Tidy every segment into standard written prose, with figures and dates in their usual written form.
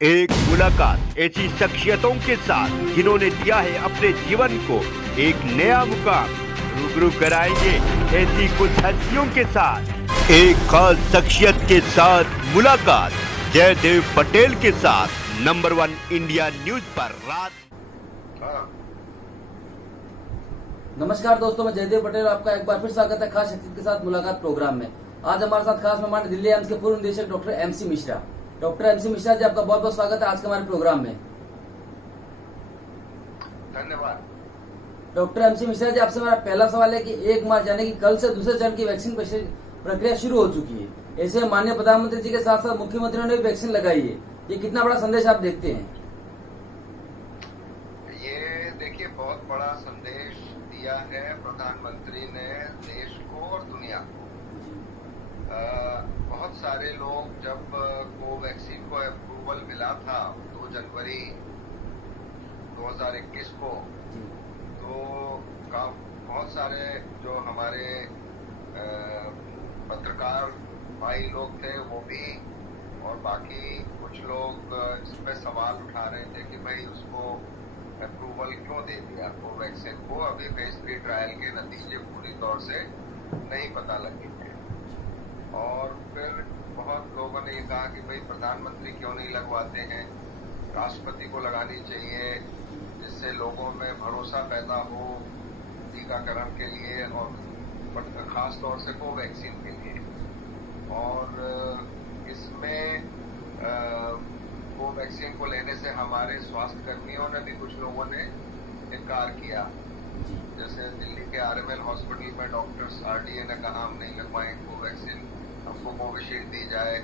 एक मुलाकात ऐसी शख्सियतों के साथ जिन्होंने दिया है अपने जीवन को एक नया मुकाम। रूबरू कराएंगे ऐसी कुछ हस्तियों के साथ एक खास शख्सियत के साथ मुलाकात जयदेव पटेल के साथ नंबर 1 इंडिया न्यूज पर रात। नमस्कार दोस्तों, मैं जयदेव पटेल, आपका एक बार फिर स्वागत है खास शख्सियत के साथ मुलाकात प्रोग्राम में। आज हमारे साथ खास मेहमान दिल्ली एम्स के पूर्व निदेशक doctor MC Mishra. Doctor MC Mishra ji, आपका बहुत बहुत स्वागत है आज के हमारे प्रोग्राम में। धन्यवाद। डॉक्टर एमसी मिश्रा जी, आपसे मेरा पहला सवाल है कि 1 मार्च यानी कि कल से दूसरे चरण की वैक्सीन प्रक्रिया शुरू हो चुकी है। ऐसे माननीय प्रधानमंत्री जी के साथ साथ मुख्यमंत्रियों ने भी वैक्सीन लगाई है। ये कितना बड़ा संदेश आप देखते हैं? ये देखिए, बहुत बड़ा संदेश दिया है प्रधानमंत्री ने देश को और दुनिया को। बहुत सारे लोग जब कोवैक्सीन को अप्रूवल मिला था 2 जनवरी 2021 को, तो बहुत सारे जो हमारे पत्रकार भाई लोग थे वो भी, और बाकी कुछ लोग इस पे सवाल उठा रहे थे कि भाई उसको अप्रूवल क्यों दे दिया कोवैक्सीन को। अभी फेज 3 ट्रायल के नतीजे पूरी तौर से नहीं पता लगे थे। और फिर बहुत लोगों ने ये कहा कि भाई प्रधानमंत्री क्यों नहीं लगवाते हैं, राष्ट्रपति को लगानी चाहिए जिससे लोगों में भरोसा पैदा हो टीकाकरण के लिए और खास तौर से कोवैक्सीन के लिए। और इसमें कोवैक्सीन को लेने से हमारे स्वास्थ्य कर्मियों ने भी, कुछ लोगों ने इनकार किया। जैसे दिल्ली के आरएमएल हॉस्पिटल में डॉक्टर्स आरडीए ने कहा हम नहीं लगवाएं कोवैक्सीन, हमको कोविशील्ड दी जाए।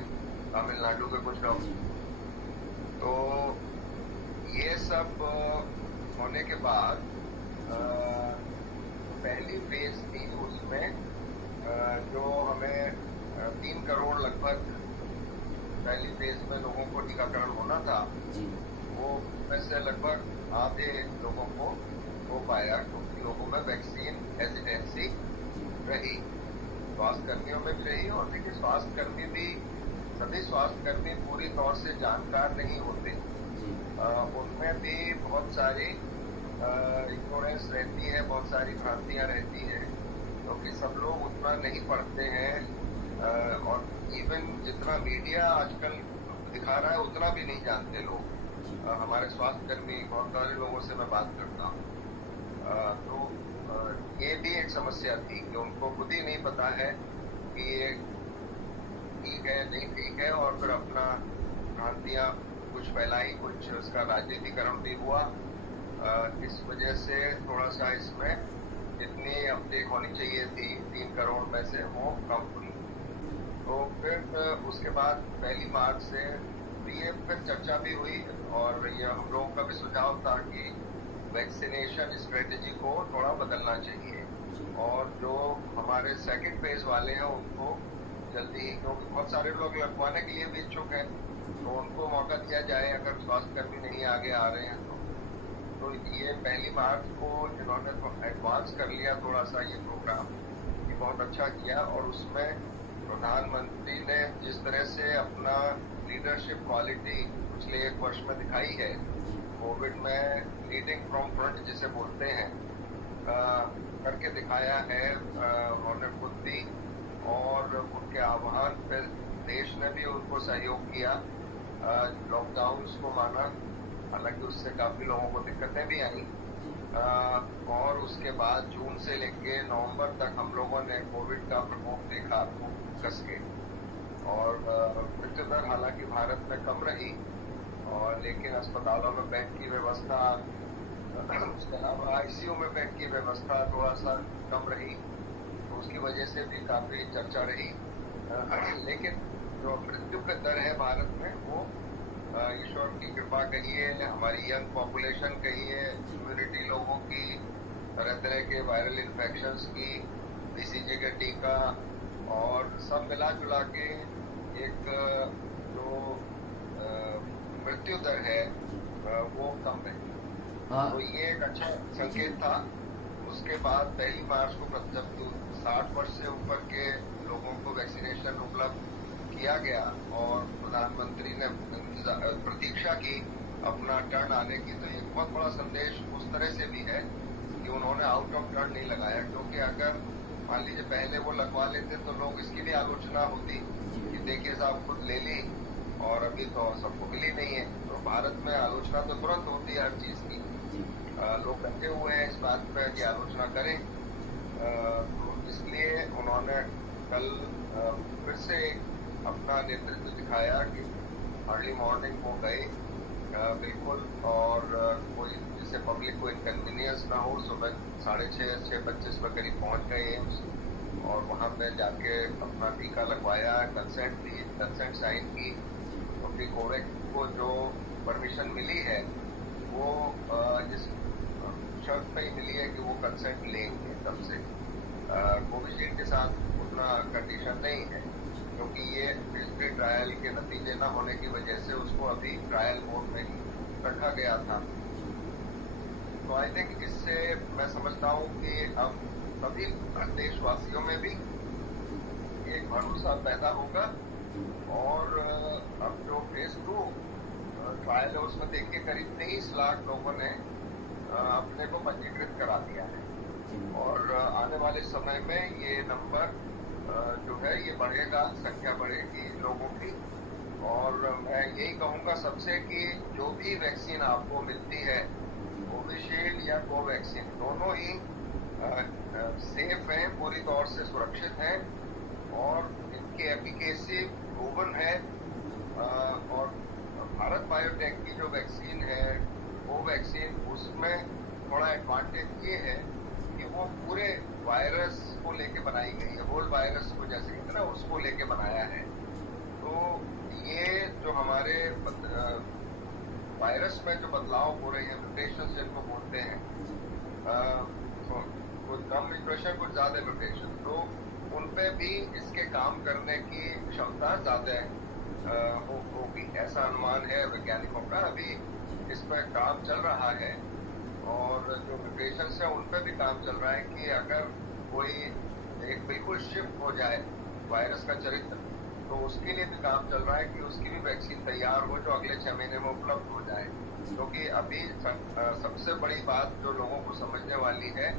तमिलनाडु के कुछ डॉक्टर। तो ये सब होने के बाद पहली फेज थी, उसमें जो हमें 3 करोड़ लगभग पहली फेज में लोगों को टीकाकरण होना था, वो में से लगभग आधे लोगों को हो पाया क्योंकि लोगों में वैक्सीन हेजिटेंसी रही, स्वास्थ्य कर्मियों में भी रही। और देखिए, स्वास्थ्य कर्मी भी, सभी स्वास्थ्य कर्मी पूरी तौर से जानकार नहीं होते, उनमें भी बहुत सारी इग्नोरेंस रहती है, बहुत सारी भ्रांतियां रहती हैं, क्योंकि सब लोग उतना नहीं पढ़ते हैं। और इवन जितना मीडिया आजकल दिखा रहा है उतना भी नहीं जानते लोग। हमारे स्वास्थ्य कर्मी, बहुत सारे लोगों से मैं बात करता हूँ, तो ये भी एक समस्या थी कि उनको खुद ही नहीं पता है कि ये ठीक है नहीं ठीक है, और फिर अपना भ्रांतियां कुछ फैलाई, कुछ उसका राजनीतिकरण भी हुआ। इस वजह से थोड़ा सा इसमें जितनी अपटेक होनी चाहिए थी 3 करोड़ में से वो कम हुई। तो फिर उसके बाद 1 मार्च से ये फिर चर्चा भी हुई, और ये हम लोगों का भी सुझाव था कि वैक्सीनेशन स्ट्रेटेजी को थोड़ा बदलना चाहिए, और जो हमारे सेकंड फेज वाले हैं उनको जल्दी, क्योंकि बहुत सारे लोग लगवाने के लिए भी इच्छुक हैं, तो उनको मौका दिया जाए अगर स्वास्थ्य कर्मी नहीं आगे आ रहे हैं तो ये 1 मार्च को जिन्होंने एडवांस कर लिया थोड़ा सा ये प्रोग्राम, ये बहुत अच्छा किया। और उसमें प्रधानमंत्री ने जिस तरह से अपना लीडरशिप क्वालिटी पिछले 1 वर्ष में दिखाई है, कोविड में लीडिंग फ्रॉम फ्रंट जिसे बोलते हैं, करके दिखाया है उन्होंने खुद भी, और उनके आह्वान पर देश ने भी उनको सहयोग किया। लॉकडाउन को माना, हालांकि उससे काफी लोगों को दिक्कतें भी आई। और उसके बाद जून से लेके नवंबर तक हम लोगों ने कोविड का प्रकोप देखा कस के, और मृत्यु दर हालांकि भारत में कम रही, और लेकिन अस्पतालों में बेड की व्यवस्था, उसके अलावा आईसीयू में बेड की व्यवस्था थोड़ा सा कम रही, तो उसकी वजह से भी काफी चर्चा रही। लेकिन जो मृत्यु का दर है भारत में, वो ईश्वर की कृपा कहिए, हमारी यंग पॉपुलेशन कहिए, इम्यूनिटी लोगों की, तरह तरह के वायरल इन्फेक्शंस की, बीसीजी का टीका, और सब मिला जुला के एक जो मृत्यु दर है वो कम रही। तो ये एक अच्छा संकेत था। उसके बाद 1 मार्च को जब 60 वर्ष से ऊपर के लोगों को वैक्सीनेशन उपलब्ध किया गया और प्रधानमंत्री ने प्रतीक्षा की अपना टर्न आने की, तो एक बहुत बड़ा संदेश उस तरह से भी है कि उन्होंने आउट ऑफ टर्न नहीं लगाया। क्योंकि अगर मान लीजिए पहले वो लगवा लेते तो लोग इसकी भी आलोचना होती कि देखिए साहब खुद ले ली और अभी तो सबको मिली नहीं है। तो भारत में आलोचना तो तुरंत होती है हर चीज की। लोग बैठे हुए हैं इस बात पर कि आलोचना करें। तो इसलिए उन्होंने कल फिर से अपना नेतृत्व दिखाया कि अर्ली मॉर्निंग वो गए बिल्कुल, और कोई जिससे पब्लिक को इनकन्वीनियंस ना हो, सुबह 6:30 पर करीब पहुंच गए एम्स और वहां पे जाके अपना टीका लगवाया, कंसेंट साइन की। क्योंकि कोवैक्स को जो परमिशन मिली है वो इस शर्त पे ही मिली है कि वो कंसेंट लेंगे तब से। कोविशील्ड के साथ उतना कंडीशन नहीं है, क्योंकि ये फिजिकल ट्रायल के नतीजे न होने की वजह से उसको अभी ट्रायल मोड में ही रखा गया था। तो आई थिंक इससे मैं समझता हूँ कि अब सभी देशवासियों में भी एक भरोसा पैदा होगा। और अब जो फेज 2 ट्रायल है उसमें देखिए करीब 23 लाख लोगों ने अपने को पंजीकृत करा दिया है, और आने वाले समय में ये नंबर जो है ये बढ़ेगा, संख्या बढ़ेगी लोगों की। और मैं यही कहूंगा सबसे कि जो भी वैक्सीन आपको मिलती है, कोविशील्ड या कोवैक्सीन, दोनों ही सेफ हैं, पूरी तौर से सुरक्षित हैं और इनकी एफिकेसी प्रूवन है। और भारत बायोटेक की जो वैक्सीन है कोवैक्सीन, उसमें थोड़ा एडवांटेज ये है कि वो पूरे वायरस को लेके बनाई गई है, होल वायरस को जैसे कहते हैं ना उसको लेके बनाया है। तो ये जो हमारे वायरस में जो बदलाव हो रहे हैं, म्यूटेशन जिनको बोलते हैं, कुछ कम म्यूटेशन कुछ ज्यादा म्यूटेशन, तो उनपे भी इसके काम करने की क्षमता ज्यादा होगी, ऐसा अनुमान है वैज्ञानिकों का। अभी इस पर काम चल रहा है और जो म्यूटेशन है उन पर भी काम चल रहा है कि अगर कोई एक बिल्कुल शिफ्ट हो जाए वायरस का चरित्र, तो उसके लिए भी काम चल रहा है कि उसकी भी वैक्सीन तैयार हो जो अगले 6 महीने में उपलब्ध हो जाए। क्योंकि अभी सबसे बड़ी बात जो लोगों को समझने वाली है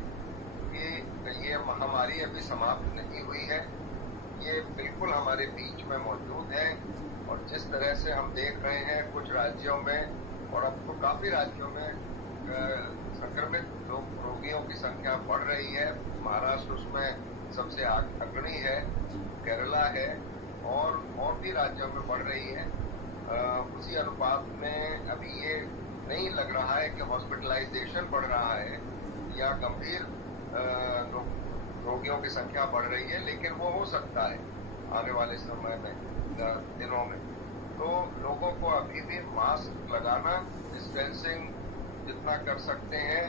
कि ये महामारी अभी समाप्त नहीं हुई है, ये बिल्कुल हमारे बीच में मौजूद है। और जिस तरह से हम देख रहे हैं कुछ राज्यों में और अब तो काफी राज्यों में संक्रमित रोगियों की संख्या बढ़ रही है। महाराष्ट्र उसमें सबसे अग्रणी है, केरला है और भी राज्यों में बढ़ रही है। उसी अनुपात में अभी ये नहीं लग रहा है कि हॉस्पिटलाइजेशन बढ़ रहा है या गंभीर रोगियों की संख्या बढ़ रही है, लेकिन वो हो सकता है आने वाले समय में, दिनों में। तो लोगों को अभी भी मास्क लगाना, डिस्टेंसिंग जितना कर सकते हैं,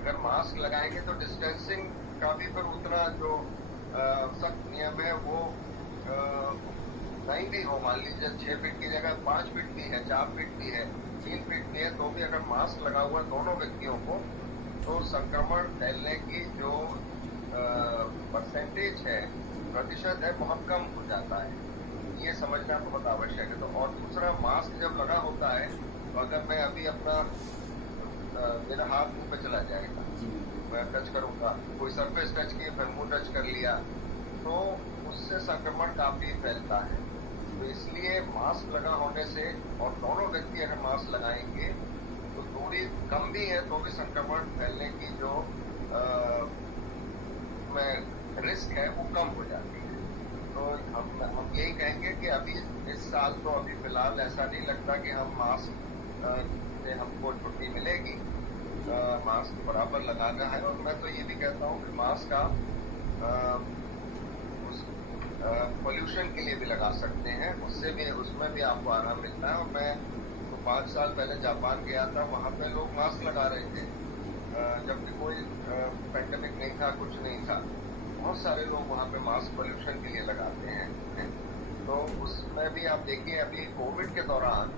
अगर मास्क लगाएंगे तो डिस्टेंसिंग का भी फिर उतना जो सख्त नियम है वो नहीं भी हो। मान लीजिए 6 फीट की जगह 5 फीट की है, 4 फीट की है, 3 फीट की है, तो भी अगर मास्क लगा हुआ दोनों व्यक्तियों को, तो संक्रमण फैलने की जो परसेंटेज है, प्रतिशत है, बहुत कम हो जाता है। ये समझना बहुत आवश्यक है। तो और दूसरा, मास्क जब लगा होता है तो अगर मैं अभी अपना मेरा हाथ मुंह पे चला जाएगा, मैं टच करूंगा, कोई सरफेस टच किया फिर मुंह टच कर लिया, तो उससे संक्रमण काफी फैलता है। तो इसलिए मास्क लगा होने से, और दोनों व्यक्ति अगर मास्क लगाएंगे तो दूरी कम भी है तो भी संक्रमण फैलने की जो रिस्क है वो कम हो जाती है। तो हम यही कहेंगे कि अभी इस साल तो अभी फिलहाल ऐसा नहीं लगता कि हम मास्क से हमको छुट्टी मिलेगी। मास्क बराबर लगाना है। और मैं तो ये भी कहता हूँ कि मास्क आप पोल्यूशन के लिए भी लगा सकते हैं, उसमें भी आपको आराम मिलता है। और मैं तो 5 साल पहले जापान गया था, वहाँ पे लोग मास्क लगा रहे थे जबकि कोई पेंडेमिक नहीं था, कुछ नहीं था। बहुत सारे लोग वहाँ पे मास्क पोल्यूशन के लिए लगाते हैं। तो उसमें भी आप देखिए अभी कोविड के दौरान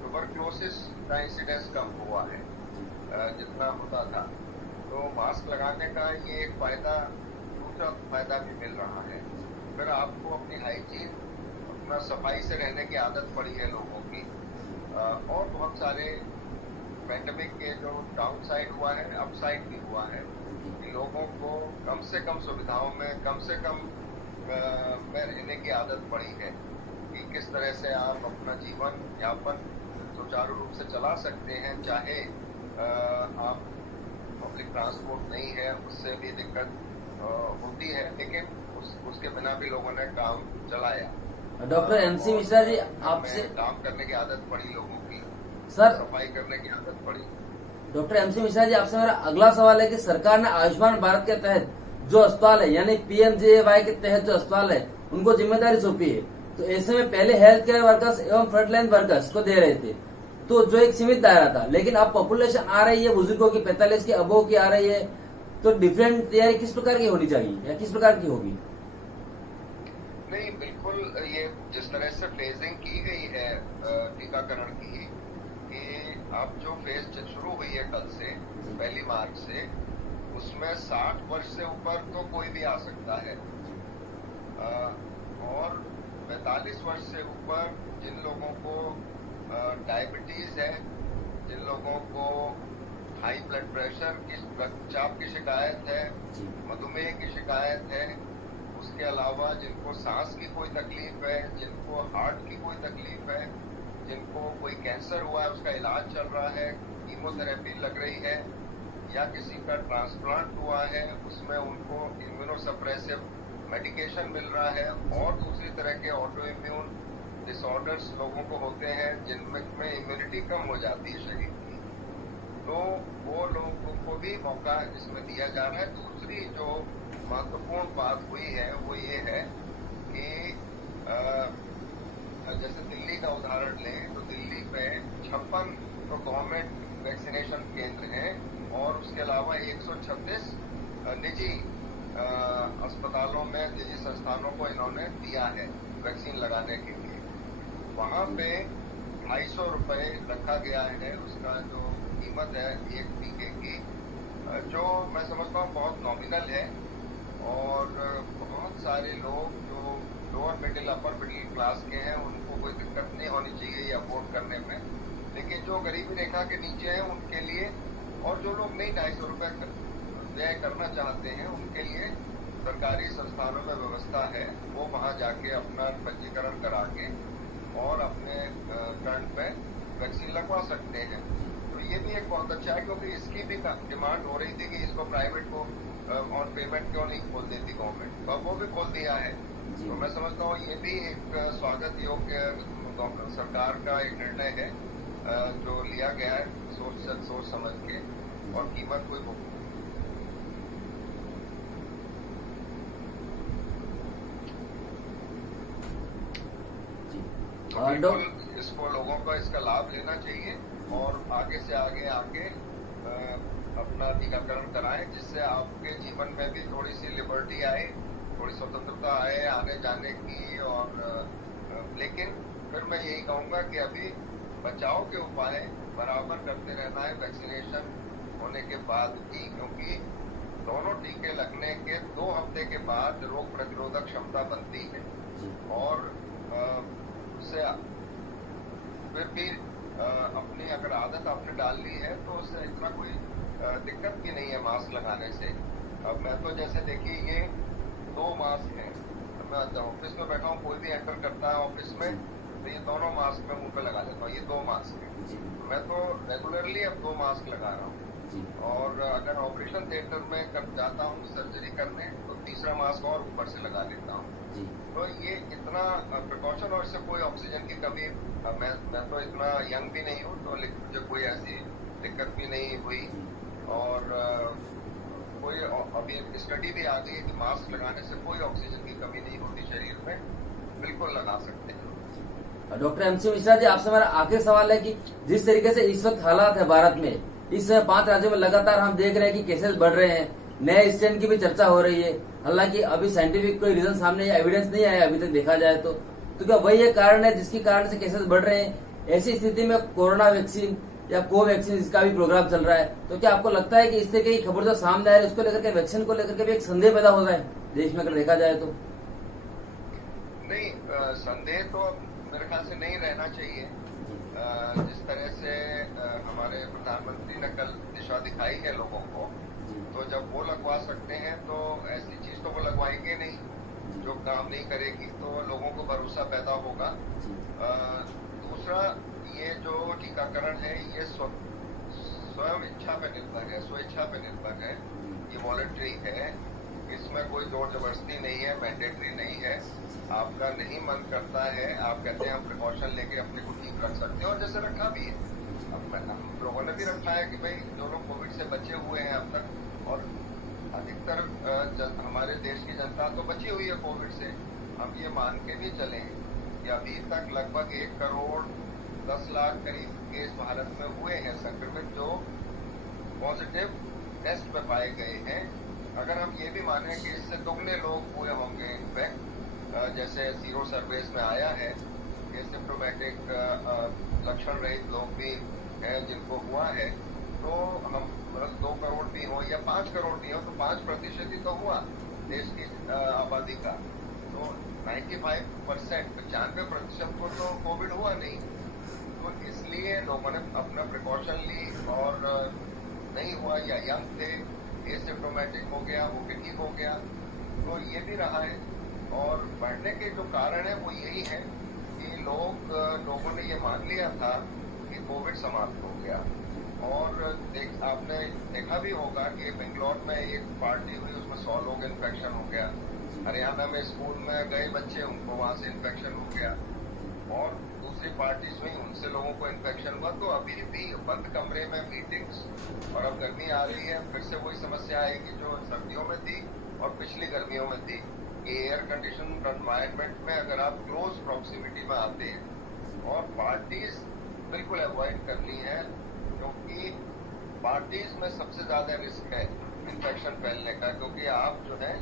ट्यूबरक्लोसिस का इंसिडेंस कम हुआ है जितना होता था। तो मास्क लगाने का ये एक फायदा, दूसरा फायदा भी मिल रहा है। फिर आपको अपनी हाइजीन, अपना सफाई से रहने की आदत पड़ी है लोगों की, और बहुत सारे पैंडेमिक के जो डाउन साइड हुआ है, अप साइड भी हुआ है कि लोगों को कम से कम सुविधाओं में कम से कम में रहने की आदत पड़ी है कि किस तरह से आप अपना जीवन यापन सुचारू रूप से चला सकते हैं। चाहे आप पब्लिक ट्रांसपोर्ट नहीं है, उससे भी दिक्कत होती है, लेकिन उसके बिना भी लोगों ने काम चलाया। डॉक्टर MC मिश्रा जी, आपसे काम करने की आदत पड़ी लोगों की, सर सफाई करने की आदत पड़ी। डॉक्टर MC मिश्रा जी, आपसे मेरा अगला सवाल है कि सरकार ने आयुष्मान भारत के तहत जो अस्पताल है, यानी PMJAY के तहत जो अस्पताल है, उनको जिम्मेदारी सौंपी है, तो ऐसे में पहले हेल्थ केयर वर्कर्स एवं फ्रंटलाइन वर्कर्स को दे रहे थे, तो जो एक सीमित दायरा था, लेकिन अब पॉपुलेशन आ रही है बुजुर्गों की 45 की अबोव की आ रही है, तो डिफरेंट तैयारी किस प्रकार की होनी चाहिए या किस प्रकार की होगी? नहीं, बिल्कुल, ये जिस तरह से फेजिंग की गई है टीकाकरण की, कि अब जो फेज शुरू हुई है कल से 1 मार्च से, उसमें 60 वर्ष से ऊपर तो कोई भी आ सकता है, और 45 वर्ष से ऊपर जिन लोगों को डायबिटीज है, जिन लोगों को हाई ब्लड प्रेशर की, रक्तचाप की शिकायत है, मधुमेह की शिकायत है, उसके अलावा जिनको सांस की कोई तकलीफ है, जिनको हार्ट की कोई तकलीफ है, जिनको कोई कैंसर हुआ है उसका इलाज चल रहा है, कीमोथेरेपी लग रही है, या किसी का ट्रांसप्लांट हुआ है, उसमें उनको इम्यूनोसप्रेसिव मेडिकेशन मिल रहा है, और दूसरी तरह के ऑटो इम्यून डिसऑर्डर्स लोगों को होते हैं जिनमें इम्यूनिटी कम हो जाती है शरीर की, तो वो लोगों को भी मौका इसमें दिया जा रहा है। दूसरी जो महत्वपूर्ण बात हुई है वो ये है कि जैसे दिल्ली का उदाहरण लें, तो दिल्ली में 56 तो गवर्नमेंट वैक्सीनेशन केंद्र हैं, और उसके अलावा 136 निजी अस्पतालों में, निजी संस्थानों को इन्होंने दिया है वैक्सीन लगाने के लिए। वहां पे 250 रुपए रखा गया है, उसका जो कीमत है एक टीके की, जो मैं समझता हूँ बहुत नॉमिनल है, और बहुत सारे लोग जो lower middle upper middle class के हैं उनको कोई दिक्कत नहीं होनी चाहिए ये अफोर्ड करने में, लेकिन जो गरीबी रेखा के नीचे हैं उनके लिए, और जो लोग नहीं 250 रुपए व्यय करना चाहते हैं, उनके लिए सरकारी संस्थानों में व्यवस्था है, वो वहां जाके अपना पंजीकरण करा के और अपने टर्न पे वैक्सीन लगवा सकते हैं। तो ये भी एक बहुत अच्छा है, क्योंकि इसकी भी डिमांड हो रही थी कि इसको प्राइवेट को ऑन पेमेंट क्यों नहीं खोल देती गवर्नमेंट, अब वो भी खोल दिया है। तो मैं समझता हूँ ये भी एक स्वागत योग्य सरकार का एक निर्णय है जो लिया गया है सोच समझ के, और कीमत कोई इसको लोगों को इसका लाभ लेना चाहिए, और आगे से आगे अपना टीकाकरण कराएं, जिससे आपके जीवन में भी थोड़ी सी लिबर्टी आए, थोड़ी स्वतंत्रता आए आने जाने की। और लेकिन फिर मैं यही कहूंगा कि अभी बचाव के उपाय बराबर करते रहना है वैक्सीनेशन होने के बाद भी, क्योंकि दोनों टीके लगने के 2 हफ्ते के बाद रोग प्रतिरोधक क्षमता बनती है, और उससे फिर भी अपनी अगर आदत आपने डाल ली है तो उससे इतना कोई दिक्कत भी नहीं है मास्क लगाने से। अब मैं तो जैसे देखिए ये 2 मास्क हैं, तो मैं ऑफिस में बैठा हूँ, कोई भी एंटर करता है ऑफिस में तो ये दोनों मास्क मैं मुंह पे लगा लेता हूँ, ये 2 मास्क है। मैं तो रेगुलरली अब 2 मास्क लगा रहा हूँ, और अगर ऑपरेशन थिएटर में जाता हूँ सर्जरी करने तो तीसरा मास्क और ऊपर से लगा लेता हूँ। तो ये इतना प्रिकॉशन, और इससे कोई ऑक्सीजन की कमी, मैं तो इतना यंग भी नहीं हूँ, तो मुझे कोई ऐसी दिक्कत भी नहीं हुई। और कोई अभी स्टडी भी आ गई है कि मास्क लगाने से कोई ऑक्सीजन की कमी नहीं होती शरीर में, बिल्कुल लगा सकते हैं। डॉक्टर MC मिश्रा जी, आपसे हमारा आखिरी सवाल है कि जिस तरीके से इस वक्त हालात है भारत में, इस समय 5 राज्यों में लगातार हम देख रहे हैं कि केसेस बढ़ रहे हैं, नए स्ट्रेन की भी चर्चा हो रही है, हालांकि अभी साइंटिफिक कोई रीजन सामने या एविडेंस नहीं आया अभी तक देखा जाए तो क्या वही एक कारण है जिसके कारण से केसेस बढ़ रहे हैं? ऐसी स्थिति में कोरोना वैक्सीन या कोवैक्सीन इसका भी प्रोग्राम चल रहा है, तो क्या आपको लगता है कि इससे कई खबर जो सामने आ रही है उसको लेकर के, वैक्सीन को लेकर के भी एक संदेह पैदा हो रहा है देश में अगर देखा जाए तो? नहीं, संदेह तो मेरे ख्याल से नहीं रहना चाहिए। जिस तरह से हमारे प्रधानमंत्री ने कल दिशा दिखाई है लोगों को, तो जब वो लगवा सकते हैं तो ऐसी चीज तो वो लगवाएंगे नहीं जो काम नहीं करेगी, तो लोगों को भरोसा पैदा होगा। दूसरा, ये जो टीकाकरण है ये स्वयं इच्छा पे निर्भर है, स्वेच्छा पे निर्भर है, ये वॉलंटरी है, इसमें कोई जोर जबरदस्ती नहीं है, मैंडेटरी नहीं है। आपका नहीं मन करता है, आप कहते हैं हम प्रिकॉशन लेके अपने को ठीक रख सकते हैं, और जैसे रखा भी है। अब हम लोगों ने भी रखा है कि भाई जो लोग कोविड से बचे हुए हैं अब तक, और अधिकतर हमारे देश की जनता तो बची हुई है कोविड से, हम ये मान के भी चले कि अभी तक लगभग 1 करोड़ 10 लाख करीब केस भारत में हुए हैं संक्रमित, जो पॉजिटिव टेस्ट पे पाए गए हैं। अगर हम ये भी माने कि इससे दुगने लोग हुए होंगे इनफेक्ट, जैसे जीरो सर्विस में आया है, एसिम्प्टोमेटिक लक्षण रहित लोग भी हैं जिनको हुआ है, तो हम 2 करोड़ भी हो या 5 करोड़ भी हो, तो 5% ही तो हुआ देश की आबादी का। तो 95% 95% को तो कोविड हुआ नहीं, तो इसलिए लोगों ने अपना प्रिकॉशन ली, और नहीं हुआ या यंग थे, एसिम्प्टोमेटिक हो गया, वो भी ठीक हो गया, तो ये भी रहा है। और बढ़ने के जो कारण है वो यही है कि लोगों ने ये मान लिया था कि कोविड समाप्त हो गया। और आपने देखा भी होगा कि बेंगलोर में एक पार्टी हुई, उसमें 100 लोग इन्फेक्शन हो गया। हरियाणा में स्कूल में गए बच्चे, उनको वहां से इन्फेक्शन हो गया, और दूसरी पार्टीज हुई, उनसे लोगों को इन्फेक्शन हुआ। तो अभी भी बंद कमरे में मीटिंग्स, और अब गर्मी आ रही है, फिर से वही समस्या आएगी जो सर्दियों में थी और पिछली गर्मियों में थी कि एयर कंडीशन एनवायरनमेंट में अगर आप क्लोज प्रॉक्सिमिटी में आते हैं, और पार्टीज बिल्कुल अवॉइड करनी है, क्योंकि पार्टीज में सबसे ज्यादा रिस्क है इन्फेक्शन फैलने का। क्योंकि आप जो है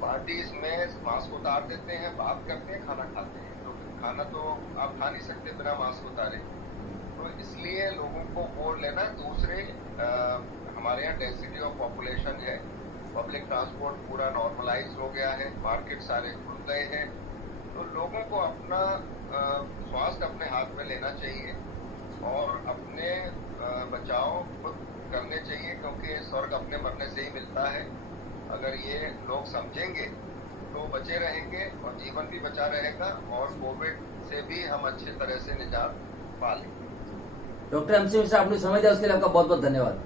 पार्टीज में मास्क उतार देते हैं, बात करते हैं, खाना खाते हैं, तो खाना तो आप खा नहीं सकते बिना मास्क उतारे, तो इसलिए लोगों को वो लेना। दूसरे हमारे यहाँ डेंसिटी ऑफ पॉपुलेशन है, पब्लिक ट्रांसपोर्ट पूरा नॉर्मलाइज हो गया है, मार्केट सारे खुल गए हैं, तो लोगों को अपना स्वास्थ्य अपने हाथ में लेना चाहिए और अपने बचाव खुद करने चाहिए, क्योंकि स्वर्ग अपने मरने से ही मिलता है। अगर ये लोग समझेंगे तो बचे रहेंगे, और जीवन भी बचा रहेगा, और कोविड से भी हम अच्छी तरह से निजात पा लेंगे। डॉक्टर MC मिश्रा, आपने समय दिया उसके लिए आपका बहुत बहुत धन्यवाद।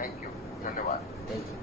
थैंक यू, धन्यवाद। Thank you.